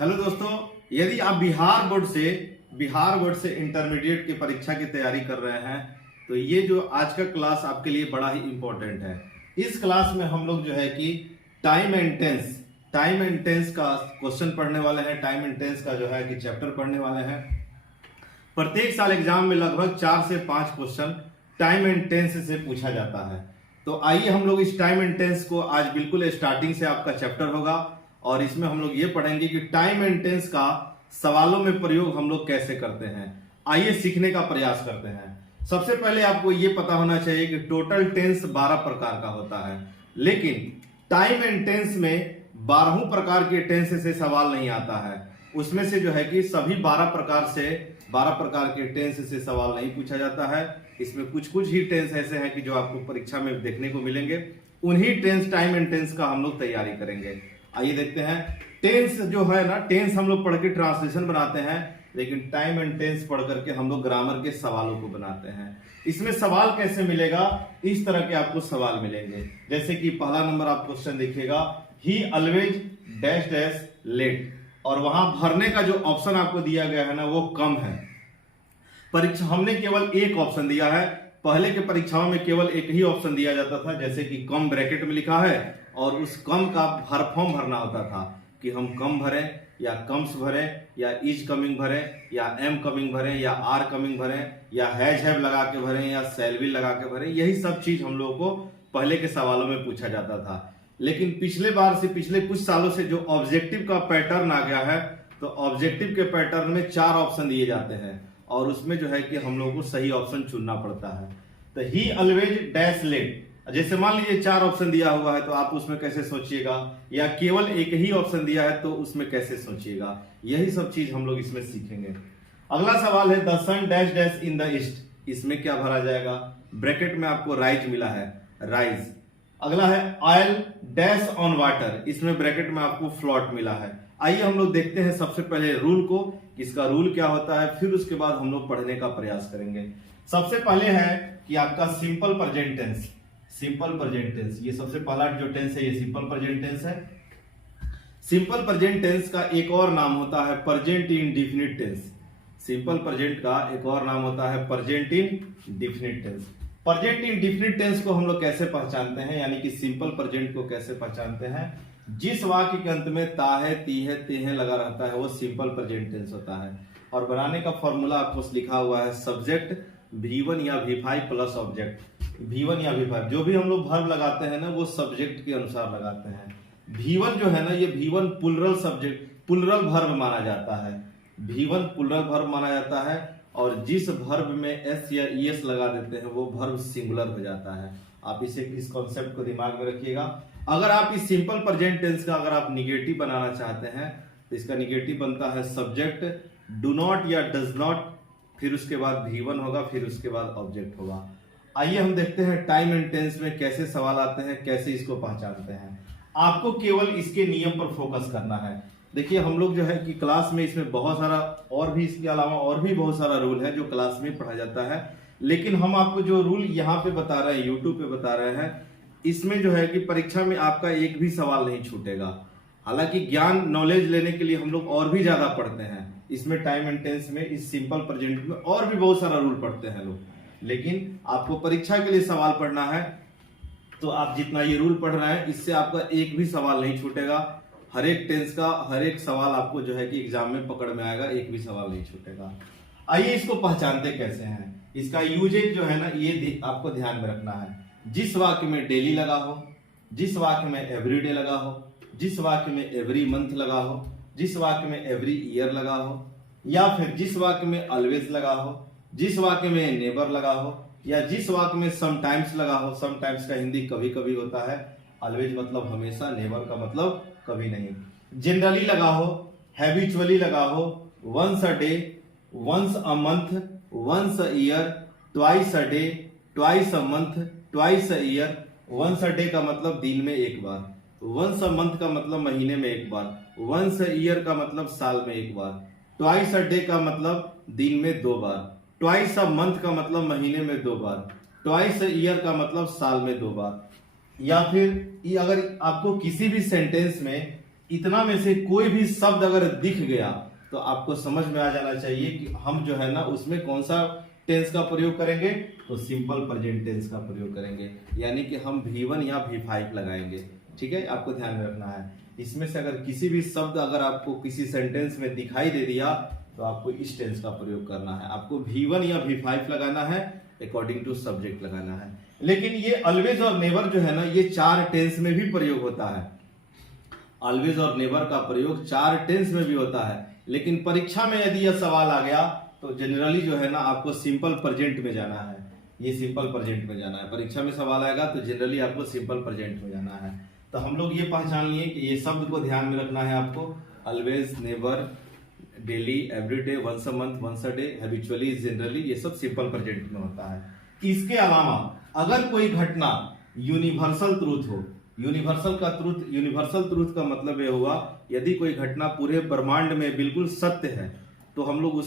Hello दोस्तों, यदि आप बिहार बोर्ड से इंटरमीडिएट की परीक्षा की तैयारी कर रहे हैं तो ये जो आज का क्लास आपके लिए बड़ा ही इंपॉर्टेंट है। इस क्लास में हम लोग जो है कि टाइम एंड टेंस का क्वेश्चन पढ़ने वाले हैं। टाइम एंड टेंस का जो है कि चैप्टर पढ़ने वाले हैं। प्रत्येक साल एग्जाम में लगभग 4 से 5 क्वेश्चन टाइम एंड टेंस से पूछा जाता है। तो आइए हम लोग इस टाइम एंड टेंस को आज बिल्कुल स्टार्टिंग से आपका चैप्टर होगा और इसमें हम लोग ये पढ़ेंगे कि टाइम एंड टेंस का सवालों में प्रयोग हम लोग कैसे करते हैं। आइए सीखने का प्रयास करते हैं। सबसे पहले आपको ये पता होना चाहिए कि टोटल टेंस 12 प्रकार का होता है, लेकिन टाइम एंड टेंस में 12 प्रकार के टेंस से सवाल नहीं आता है। उसमें से जो है कि सभी 12 प्रकार के टेंस से सवाल नहीं पूछा जाता है। इसमें कुछ ही टेंस ऐसे हैं कि जो आपको परीक्षा में देखने को मिलेंगे। उन्हीं टेंस टाइम एंड टेंस का हम लोग तैयारी करेंगे। आइए देखते हैं। टेंस जो है ना, टेंस हम लोग पढ़ के ट्रांसलेशन बनाते हैं, लेकिन टाइम एंड टेंस पढ़ करके हम लोग ग्रामर के सवालों को बनाते हैं। इसमें सवाल कैसे मिलेगा? इस तरह के आपको सवाल मिलेंगे। जैसे कि पहला नंबर आप क्वेश्चन देखिएगा, he always dash dash late, और वहां भरने का जो ऑप्शन आपको दिया गया है ना वो कम है। परीक्षा हमने केवल एक ऑप्शन दिया है। पहले के परीक्षाओं में केवल एक ही ऑप्शन दिया जाता था, जैसे कि कम ब्रैकेट में लिखा है और उस कम का हर फॉर्म भरना होता था कि हम कम भरें या कम्स भरें या इज कमिंग भरें या एम कमिंग भरें या आर कमिंग भरें या हैव लगा के भरें या शैल विल लगा के भरें। यही सब चीज हम लोगों को पहले के सवालों में पूछा जाता था। लेकिन पिछले कुछ सालों से जो ऑब्जेक्टिव का पैटर्न आ गया है, तो ऑब्जेक्टिव के पैटर्न में 4 ऑप्शन दिए जाते हैं और उसमें जो है कि हम लोगों को सही ऑप्शन चुनना पड़ता है। तो ही ऑलवेज डैश लेट, जैसे मान लीजिए 4 ऑप्शन दिया हुआ है तो आप उसमें कैसे सोचिएगा, या केवल एक ही ऑप्शन दिया है तो उसमें कैसे सोचिएगा। यही सब चीज हम लोग इसमें सीखेंगे। अगला सवाल है the sun dash dash in the east, इसमें क्या भरा जाएगा? ब्रैकेट में आपको राइज मिला है, राइज। अगला है ऑयल डैश ऑन वाटर, इसमें ब्रैकेट में आपको फ्लॉट मिला है। आइए हम लोग देखते हैं सबसे पहले रूल को, इसका रूल क्या होता है, फिर उसके बाद हम लोग पढ़ने का प्रयास करेंगे। सबसे पहले है कि आपका simple present tense. Simple present tense, ये सबसे पहला जो टेंस है ये सिंपल प्रेजेंट टेंस है। सिंपल प्रेजेंट टेंस का एक और नाम होता है present indefinite tense. Simple present का एक और नाम होता है present indefinite tense. Present indefinite tense को हम लोग कैसे पहचानते हैं, यानी कि सिंपल प्रेजेंट को कैसे पहचानते हैं? जिस वाक्य के अंत में ता है, ती है, ते है लगा रहता है वो सिंपल प्रेजेंट टेंस होता है। और बनाने का फॉर्मूला आपको लिखा हुआ है, सब्जेक्ट V1 या V5 प्लस ऑब्जेक्ट। V1 या V5 जो भी हम लोग वर्ब लगाते हैं ना वो सब्जेक्ट के अनुसार लगाते हैं। V1 जो है ना, ये V1 पुलरल वर्ब माना जाता है। V1 पुलरल वर्ब माना जाता है और जिस वर्ब में s या es लगा देते हैं वो वर्ब सिंगुलर हो जाता है। आप इस कॉन्सेप्ट को दिमाग में रखिएगा। अगर आप इस सिंपल प्रेजेंट टेंस का अगर आप निगेटिव बनाना चाहते हैं तो इसका निगेटिव बनता है सब्जेक्ट डू नॉट या डज नॉट, फिर उसके बाद V1 होगा, फिर उसके बाद ऑब्जेक्ट होगा। आइए हम देखते हैं टाइम एंड टेंस में कैसे सवाल आते हैं, कैसे इसको पहचानते हैं। आपको केवल इसके नियम पर फोकस करना है। देखिए हम लोग जो है कि क्लास में इसमें बहुत सारा और भी, इसके अलावा और भी बहुत सारा रूल है जो क्लास में पढ़ा जाता है, लेकिन हम आपको जो रूल यहाँ पे बता रहे हैं, यूट्यूब पे बता रहे हैं, इसमें जो है कि परीक्षा में आपका एक भी सवाल नहीं छूटेगा। हालांकि ज्ञान नॉलेज लेने के लिए हम लोग और भी ज्यादा पढ़ते हैं। इसमें टाइम एंड टेंस में, इस सिंपल प्रेजेंट में और भी बहुत सारा रूल पढ़ते हैं लोग, लेकिन आपको परीक्षा के लिए सवाल पढ़ना है तो आप जितना ये रूल पढ़ रहे हैं इससे आपका एक भी सवाल नहीं छूटेगा। हर एक टेंस का हर एक सवाल आपको जो है कि एग्जाम में पकड़ में आएगा, एक भी सवाल नहीं छूटेगा। आइए इसको पहचानते कैसे हैं। इसका यूजेज जो है ना ये आपको ध्यान में रखना है। जिस वाक्य में डेली लगा हो, जिस वाक्य में एवरीडे लगा हो, जिस वाक्य में एवरी मंथ लगा हो, जिस वाक्य में एवरी ईयर लगा हो, या फिर जिस वाक्य में ऑलवेज लगा हो, जिस वाक्य में नेवर लगा हो, या जिस वाक्य में समटाइम्स लगा हो। समटाइम्स का हिंदी कभी कभी होता है, ऑलवेज मतलब हमेशा, नेवर का मतलब कभी नहीं। जनरली लगा हो, हैबिचुअली लगा हो, once a day, once a month, once a year, twice a day, twice a month, twice a year. Once a day का मतलब दिन में एक बार, वंस अ मंथ का मतलब महीने में एक बार, वंस अ ईयर का मतलब साल में एक बार, ट्वाइस अ डे का मतलब दिन में 2 बार, ट्वाइस अ मंथ का मतलब महीने में 2 बार, ट्वाइस अ ईयर का मतलब साल में 2 बार। या फिर अगर आपको किसी भी सेंटेंस में इतना में से कोई भी शब्द अगर दिख गया तो आपको समझ में आ जाना चाहिए कि हम जो है ना उसमें कौन सा टेंस का प्रयोग करेंगे, तो सिंपल प्रेजेंट टेंस का प्रयोग करेंगे, यानी कि हम V1 या V5 लगाएंगे। ठीक है, आपको ध्यान में रखना है। इसमें से अगर किसी भी शब्द अगर आपको किसी सेंटेंस में दिखाई दे दिया तो आपको इस टेंस का प्रयोग करना है, आपको V1 या V5 लगाना है, अकॉर्डिंग टू सब्जेक्ट लगाना है। लेकिन ये ऑलवेज और नेवर जो है ना ये 4 टेंस में भी प्रयोग होता है। ऑलवेज और नेवर का प्रयोग 4 टेंस में भी होता है, लेकिन परीक्षा में यदि यह सवाल आ गया तो जनरली जो है ना आपको सिंपल प्रेजेंट में जाना है। ये सिंपल प्रेजेंट में जाना है, परीक्षा में सवाल आएगा तो जनरली आपको सिंपल प्रेजेंट में जाना है। तो हम लोग ये पहचान लिए कि ये शब्द को ध्यान में रखना है आपको, always, never, daily, everyday, once a month, once a day, habitually, generally, ये सब सिंपल प्रेजेंट में होता है। इसके अलावा अगर कोई घटना यूनिवर्सल ट्रूथ हो, यूनिवर्सल ट्रूथ का मतलब यह हुआ यदि कोई घटना पूरे ब्रह्मांड में बिल्कुल सत्य है तो हम लोग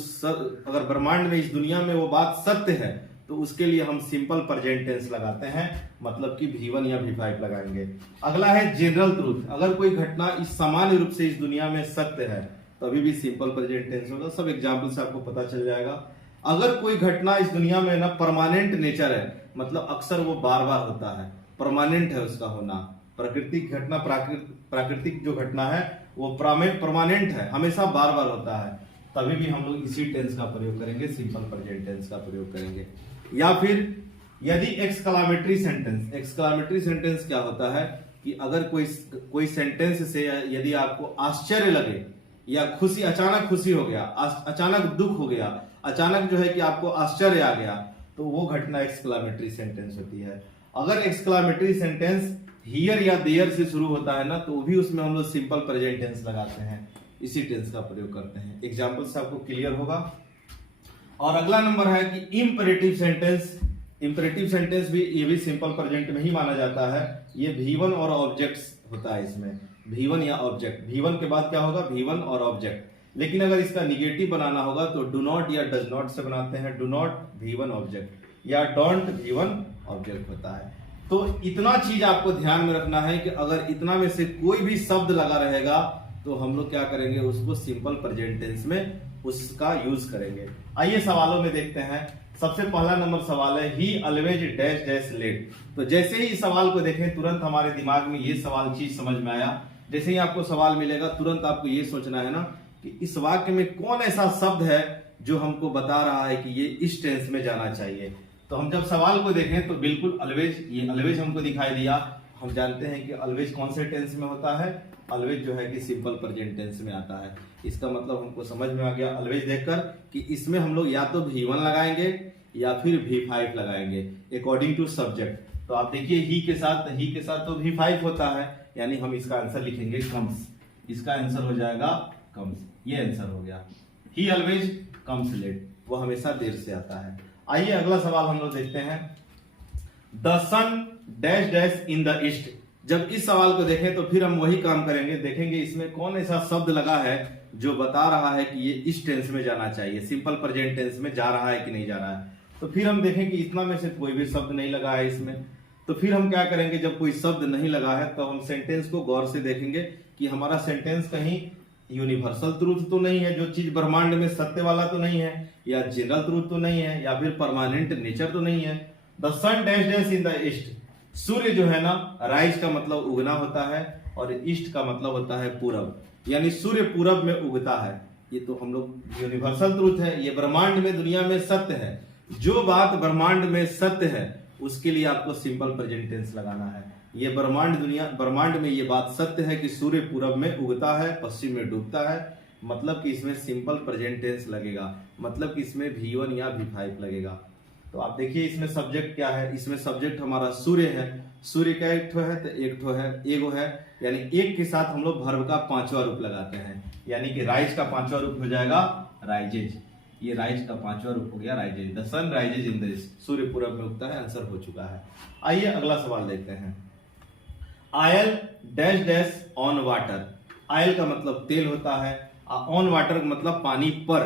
अगर ब्रह्मांड में इस दुनिया में वो बात सत्य है तो उसके लिए हम सिंपल प्रेजेंट टेंस लगाते हैं, मतलब कि V1 या V5 लगाएंगे। अगला है जनरल ट्रूथ, अगर कोई घटना इस सामान्य रूप से इस दुनिया में सत्य है तो अभी भी सिंपल प्रेजेंट टेंस होगा। सब एग्जाम्पल से आपको पता चल जाएगा। अगर कोई घटना इस दुनिया में ना परमानेंट नेचर है, मतलब अक्सर वो बार बार होता है, परमानेंट है उसका होना, प्राकृतिक घटना, प्राकृतिक जो घटना है वो परमानेंट है, हमेशा बार बार होता है, तभी भी हम लोग इसी टेंस का प्रयोग करेंगे, सिंपल प्रेजेंट टेंस का प्रयोग करेंगे। या फिर यदि एक्सक्लामेटरी सेंटेंस क्या होता है कि अगर कोई सेंटेंस से यदि आपको आश्चर्य लगे या खुशी, अचानक खुशी हो गया, अचानक दुख हो गया, अचानक जो है कि आपको आश्चर्य आ गया, तो वो घटना एक्सक्लामेटरी सेंटेंस होती है। अगर एक्सक्लामेटरी सेंटेंस हियर या देयर से शुरू होता है ना तो भी उसमें हम लोग सिंपल प्रेजेंट टेंस लगाते हैं, इसी टेंस का प्रयोग करते हैं। एग्जाम्पल से आपको क्लियर होगा। और अगला नंबर है कि इंपेरेटिव सेंटेंस भी, ये भी सिंपल प्रेजेंट में ही माना जाता है। ये V1 और ऑब्जेक्ट्स होता है इसमें, V1 या ऑब्जेक्ट, V1 के बाद क्या होगा, V1 और ऑब्जेक्ट। लेकिन अगर इसका निगेटिव बनाना होगा तो डू नॉट या डज नॉट से बनाते हैं, डू नॉट V1 ऑब्जेक्ट या डोंट V1 ऑब्जेक्ट होता है। तो इतना चीज आपको ध्यान में रखना है कि अगर इतना में से कोई भी शब्द लगा रहेगा तो हम लोग क्या करेंगे, उसको सिंपल प्रेजेंट टेंस में उसका यूज करेंगे। आइए सवालों में देखते हैं। सबसे पहला नंबर सवाल है he always dash dash late. तो जैसे ही इस सवाल को देखें तुरंत हमारे दिमाग में ये सवाल चीज समझ में आया। जैसे ही आपको सवाल मिलेगा तुरंत आपको ये सोचना है ना कि इस वाक्य में कौन ऐसा शब्द है जो हमको बता रहा है कि ये इस टेंस में जाना चाहिए। तो हम जब सवाल को देखें तो बिल्कुल ऑलवेज, ये ऑलवेज हमको दिखाई दिया। हम जानते हैं कि ऑलवेज कौन से टेंस में होता है, ऑलवेज जो है कि सिंपल प्रेजेंट टेंस में आता है। इसका मतलब हमको समझ में आ गया ऑलवेज देखकर कि इसमें हम लोग या तो V1 लगाएंगे या फिर V5 लगाएंगे अकॉर्डिंग टू सब्जेक्ट। तो आप देखिए ही के साथ तो V5 होता है, यानी हम इसका आंसर लिखेंगे कम्स। इसका आंसर हो जाएगा कम्स, ये आंसर हो गया। ही ऑलवेज कम्स लेट, वो हमेशा देर से आता है। आइए अगला सवाल हम लोग देखते हैं। The sun dash dash in the east. जब इस सवाल को देखें तो फिर हम वही काम करेंगे, देखेंगे इसमें कौन ऐसा शब्द लगा है जो बता रहा है कि ये इस टेंस में जाना चाहिए, सिंपल प्रेजेंट टेंस में जा रहा है कि नहीं जा रहा है। तो फिर हम देखें कि इतना में से कोई भी शब्द नहीं लगा है इसमें। तो फिर हम क्या करेंगे, जब कोई शब्द नहीं लगा है तो हम सेंटेंस को गौर से देखेंगे कि हमारा सेंटेंस कहीं यूनिवर्सल ट्रूथ तो नहीं है, जो चीज ब्रह्मांड में सत्य वाला तो नहीं है, या जनरल ट्रूथ तो नहीं है, या फिर परमानेंट नेचर तो नहीं है। The sun dash dash in the east. सूर्य जो है ना, राइज का मतलब उगना होता है और ईस्ट का मतलब होता है पूरब, यानी सूर्य पूरब में उगता है। ये तो हम लोग यूनिवर्सल ट्रूथ है, ये ब्रह्मांड में दुनिया में सत्य है। जो बात ब्रह्मांड में सत्य है उसके लिए आपको सिंपल प्रेजेंट टेंस लगाना है। ये ब्रह्मांड में ये बात सत्य है कि सूर्य पूरब में उगता है, पश्चिम में डूबता है, मतलब कि इसमें सिंपल प्रेजेंट टेंस लगेगा, मतलब कि इसमें V1 या V5 लगेगा। तो आप देखिए इसमें सब्जेक्ट क्या है, इसमें सब्जेक्ट हमारा सूर्य है। सूर्य का एक ठो है तो एक ठो है, एगो है, यानी एक के साथ हम लोग वर्ब का 5वां रूप लगाते हैं, यानी कि राइज का 5वां रूप हो जाएगा राइजेज। ये राइज का 5वां रूप हो गया rises. The sun rises in the east, सूर्य पूरब में उगता है, आंसर हो चुका है। आइए अगला सवाल देखते हैं। Oil dash dash on water. Oil का मतलब तेल होता है, ऑन वाटर का मतलब पानी पर,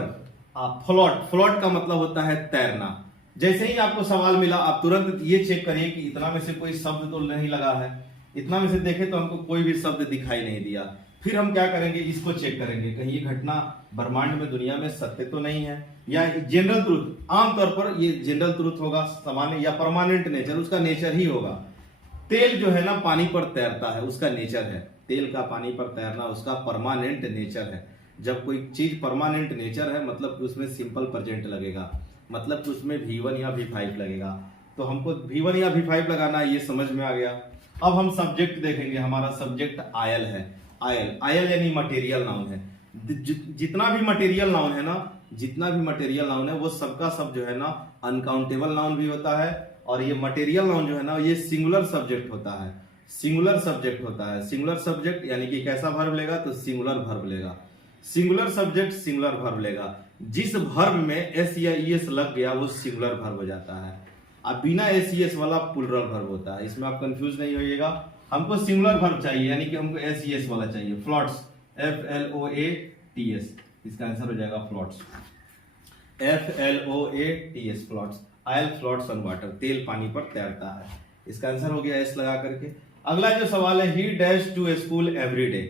फ्लोट का मतलब होता है तैरना। जैसे ही आपको सवाल मिला आप तुरंत ये चेक करिए कि इतना में से कोई शब्द तो नहीं लगा है। इतना में से देखे तो हमको कोई भी शब्द दिखाई नहीं दिया, फिर हम क्या करेंगे, इसको चेक करेंगे कहीं ये घटना ब्रह्मांड में दुनिया में सत्य तो नहीं है, या जनरल ट्रूथ, आमतौर पर ये जनरल ट्रूथ होगा, सामान्य या परमानेंट नेचर, उसका नेचर ही होगा। तेल जो है ना पानी पर तैरता है, उसका नेचर है, तेल का पानी पर तैरना उसका परमानेंट नेचर है। जब कोई चीज परमानेंट नेचर है मतलब कि उसमें सिंपल प्रेजेंट लगेगा, मतलब कि उसमें V1 या V5 लगेगा। तो हमको V1 या V5 लगाना है, ये समझ में आ गया। अब हम सब्जेक्ट देखेंगे, हमारा सब्जेक्ट आयल है। आयल, आयल यानी मटेरियल नाउन है। जितना भी मटेरियल नाउन है ना, जितना भी मटेरियल नाउन है वो सबका सब जो है ना अनकाउंटेबल नाउन भी होता है, और ये मटेरियल नाउन जो है ना ये सिंगुलर सब्जेक्ट होता है, सिंगुलर सब्जेक्ट होता है। सिंगुलर सब्जेक्ट यानी कि कैसा वर्ब लेगा, तो सिंगुलर वर्ब लेगा। सिंगुलर सब्जेक्ट सिंगुलर वर्ब लेगा। जिस वर्ब में एस या ईएस लग गया वो सिंगुलर वर्ब हो जाता है। अब बिना एस ईएस वाला प्लुरल वर्ब होता है, इसमें आप कंफ्यूज नहीं होइएगा। हमको सिंगुलर वर्ब चाहिए, यानी कि हमको एस ईएस वाला चाहिए। फ्लोट्स, FLOATS, इसका आंसर हो जाएगा floats, FLOATS, floats. Oil floats on water, तेल पानी पर तैरता है, इसका आंसर हो गया एस लगा करके। अगला जो सवाल है, he dash to school every day.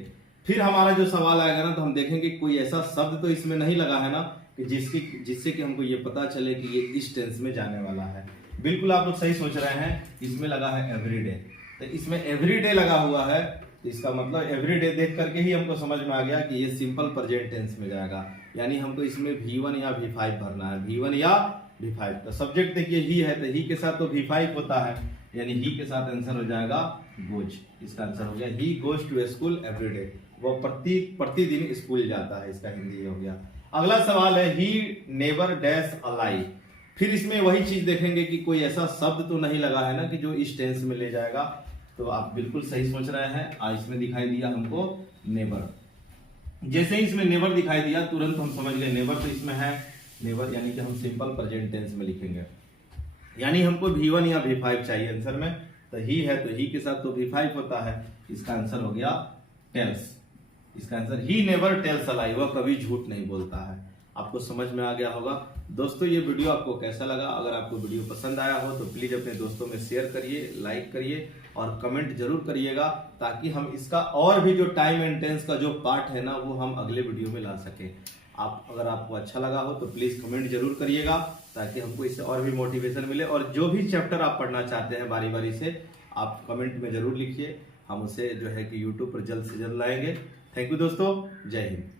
फिर हमारा जो सवाल आएगा ना तो हम देखेंगे कोई ऐसा शब्द तो इसमें नहीं लगा है ना कि जिससे कि हमको ये पता चले कि ये इस टेंस में जाने वाला है। बिल्कुल आप लोग सही सोच रहे हैं, इसमें लगा है एवरीडे। तो इसमें एवरीडे लगा हुआ है, तो इसका मतलब एवरीडे देख करके ही हमको समझ में आ गया कि ये सिंपल प्रेजेंट टेंस में जाएगा, यानी हमको इसमें V1 या V5 भरना है, V1 या V5। तो सब्जेक्ट देखिए ही है, तो ही के साथ तो V5 होता है, यानी ही के साथ आंसर हो जाएगा गोज। इसका आंसर हो गया he goes to school everyday, वो प्रतिदिन स्कूल जाता है, इसका हिंदी हो गया। अगला सवाल है, ही नेवर डैश अलाइव। फिर इसमें वही चीज देखेंगे कि कोई ऐसा शब्द तो नहीं लगा है ना कि जो इस टेंस में ले जाएगा। तो आप बिल्कुल सही सोच रहे हैं। इसमें दिखाई दिया हमको नेवर। जैसे ही इसमें नेवर दिखाई दिया तुरंत हम समझ गए नेवर तो इसमें है, नेवर यानी कि हम सिंपल प्रेजेंट टेंस में लिखेंगे, यानी हमको V1 या V5 चाहिए आंसर में। तो ही है तो ही के साथ तो V5 होता है, इसका आंसर हो गया टेल्स। इसका आंसर ही नेवर टेल्स अ लाई, वह कभी झूठ नहीं बोलता है। आपको समझ में आ गया होगा। दोस्तों ये वीडियो आपको कैसा लगा? अगर आपको वीडियो पसंद आया हो तो प्लीज अपने दोस्तों में शेयर करिए, लाइक करिए और कमेंट जरूर करिएगा, ताकि हम इसका और भी जो टाइम एंड टेंस का जो पार्ट है ना वो हम अगले वीडियो में ला सके। अगर आपको अच्छा लगा हो तो प्लीज कमेंट जरूर करिएगा, ताकि हमको इससे और भी मोटिवेशन मिले। और जो भी चैप्टर आप पढ़ना चाहते हैं बारी बारी से आप कमेंट में जरूर लिखिए, हम उसे जो है कि यूट्यूब पर जल्द से जल्द लाएंगे। थैंक यू दोस्तों, जय हिंद।